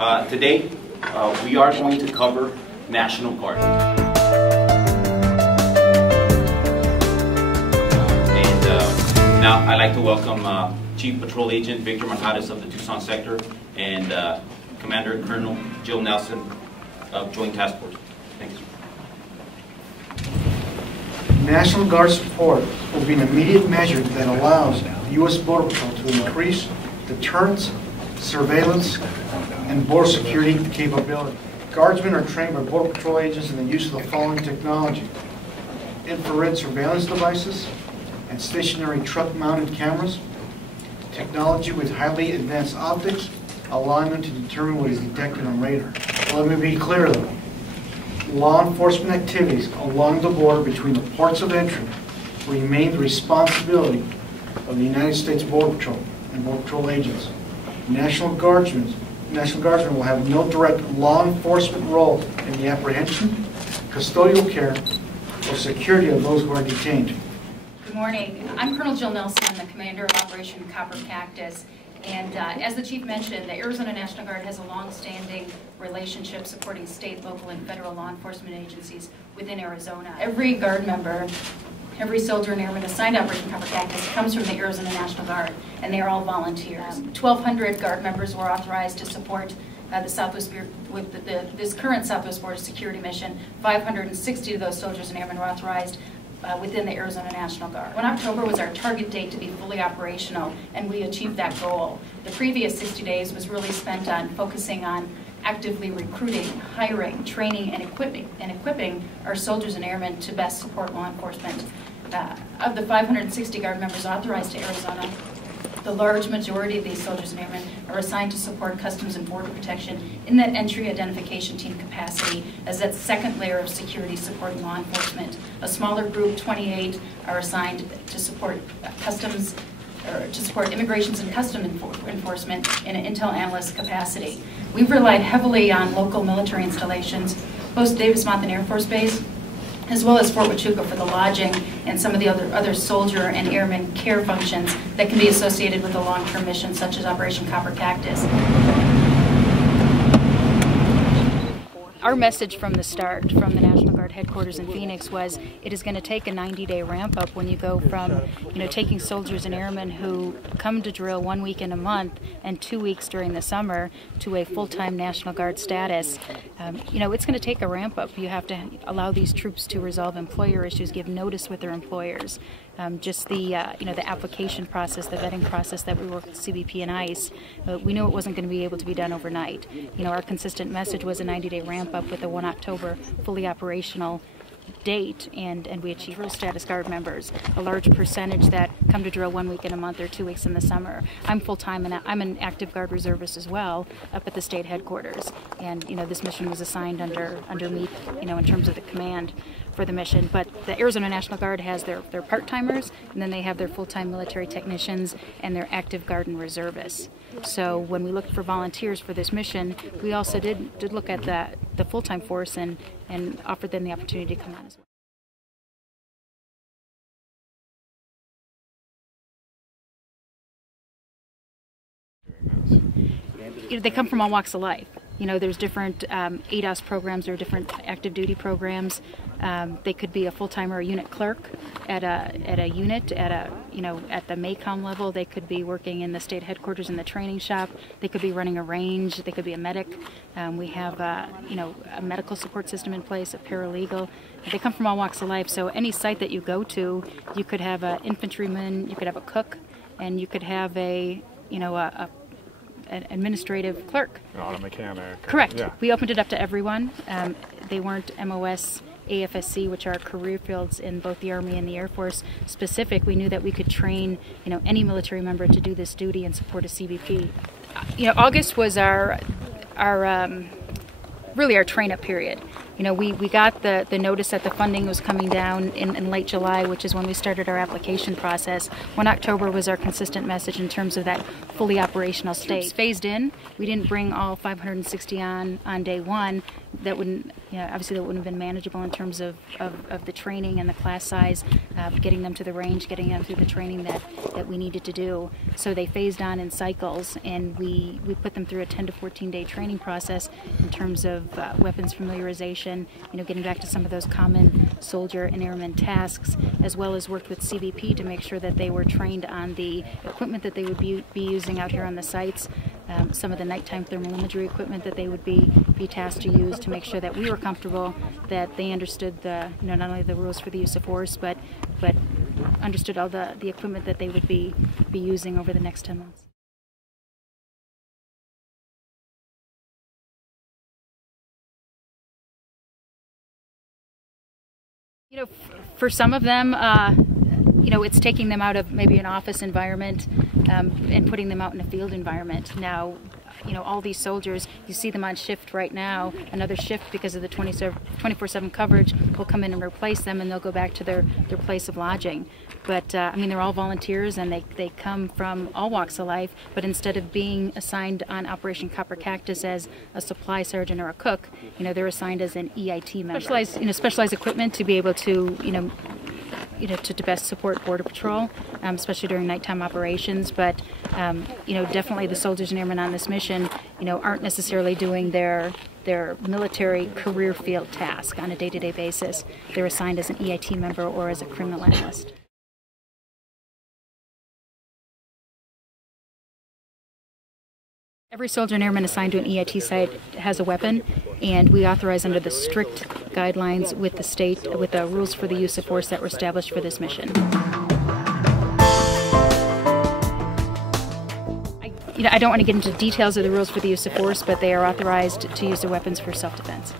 Today, we are going to cover National Guard. Now I'd like to welcome Chief Patrol Agent Victor Majares of the Tucson Sector and Commander Colonel Jill Nelson of Joint Task Force. Thanks. National Guard support will be an immediate measure that allows the U.S. Border Patrol to increase deterrence, surveillance, and border security capability. Guardsmen are trained by Border Patrol agents in the use of the following technology: infrared surveillance devices and stationary truck-mounted cameras, technology with highly advanced optics, allowing them to determine what is detected on radar. Let me be clear though. Law enforcement activities along the border between the ports of entry remain the responsibility of the United States Border Patrol and Border Patrol agents. National Guardsmen will have no direct law enforcement role in the apprehension, custodial care, or security of those who are detained. Good morning. I'm Colonel Jill Nelson, the commander of Operation Copper Cactus. And as the chief mentioned, the Arizona National Guard has a long-standing relationship supporting state, local, and federal law enforcement agencies within Arizona. Every Guard member, every soldier and airman assigned to Operation Copper Cactus comes from the Arizona National Guard, and they are all volunteers. 1,200 Guard members were authorized to support the Southwest with this current Southwest Border Security mission. 560 of those soldiers and airmen were authorized within the Arizona National Guard. 1 October was our target date to be fully operational, and we achieved that goal. The previous 60 days was really spent on focusing on actively recruiting, hiring, training, and equipping our soldiers and airmen to best support law enforcement. Of the 560 Guard members authorized to Arizona, the large majority of these soldiers and airmen are assigned to support Customs and Border Protection in that entry identification team capacity as that second layer of security supporting law enforcement. A smaller group, 28, are assigned to support Customs, or to support Immigrations and Customs Enforcement in an intel analyst capacity. We've relied heavily on local military installations, both Davis-Monthan Air Force Base, as well as Fort Huachuca for the lodging and some of the other soldier and airman care functions that can be associated with a long-term mission such as Operation Copper Cactus. Our message from the start, from the National Guard headquarters in Phoenix, was it is going to take a 90-day ramp-up when you go from, taking soldiers and airmen who come to drill 1 week in a month and 2 weeks during the summer to a full-time National Guard status. It's going to take a ramp-up. You have to allow these troops to resolve employer issues, give notice with their employers. Just the application process, the vetting process that we work with CBP and ICE, we knew it wasn't going to be able to be done overnight. Our consistent message was a 90-day ramp-up with a 1 October fully operational date, and we achieved drill status Guard members, a large percentage that come to drill 1 week in a month or 2 weeks in the summer. I'm full-time, and I'm an active Guard reservist as well up at the state headquarters. And this mission was assigned under me, in terms of the command for the mission. But the Arizona National Guard has their part-timers, and then they have their full-time military technicians and their active Guard and reservists. So when we looked for volunteers for this mission, we also did look at the full-time force and offered them the opportunity to come on as well. They come from all walks of life. There's different ADOS programs or different active duty programs. They could be a full-time or a unit clerk at a unit at the MACOM level. They could be working in the state headquarters in the training shop. They could be running a range. They could be a medic. We have a medical support system in place, a paralegal. They come from all walks of life. So any site that you go to, you could have an infantryman, you could have a cook, and you could have an administrative clerk. Auto mechanic. Correct. Yeah. We opened it up to everyone. They weren't MOS, AFSC, which are career fields in both the Army and the Air Force specific. We knew that we could train, any military member to do this duty and support a CBP. August was really our train-up period. we got the notice that the funding was coming down in late July, which is when we started our application process. 1 October was our consistent message in terms of that fully operational state. Phased in, we didn't bring all 560 on day one. That wouldn't, obviously that wouldn't have been manageable in terms of the training and the class size, getting them to the range, getting them through the training that we needed to do. So they phased on in cycles, and we put them through a 10 to 14 day training process in terms of weapons familiarization, getting back to some of those common soldier and airman tasks, as well as worked with CBP to make sure that they were trained on the equipment that they would be using out here on the sites, some of the nighttime thermal imagery equipment that they would be tasked to use, to make sure that we were comfortable, that they understood not only the rules for the use of force, but understood all the equipment that they would be using over the next 10 months. For some of them, it's taking them out of maybe an office environment and putting them out in a field environment. Now, all these soldiers, you see them on shift right now. Another shift, because of the 24/7 coverage, will come in and replace them, and they'll go back to their place of lodging. But they're all volunteers, and they come from all walks of life. But instead of being assigned on Operation Copper Cactus as a supply sergeant or a cook, they're assigned as an EIT member. Specialized equipment to be able to to best support Border Patrol, especially during nighttime operations. But definitely the soldiers and airmen on this mission, aren't necessarily doing their military career field task on a day-to-day basis. They're assigned as an EIT member or as a criminal analyst. Every soldier and airman assigned to an EIT site has a weapon, and we authorize under the strict guidelines with the state, with the rules for the use of force that were established for this mission. I don't want to get into details of the rules for the use of force, but they are authorized to use their weapons for self-defense.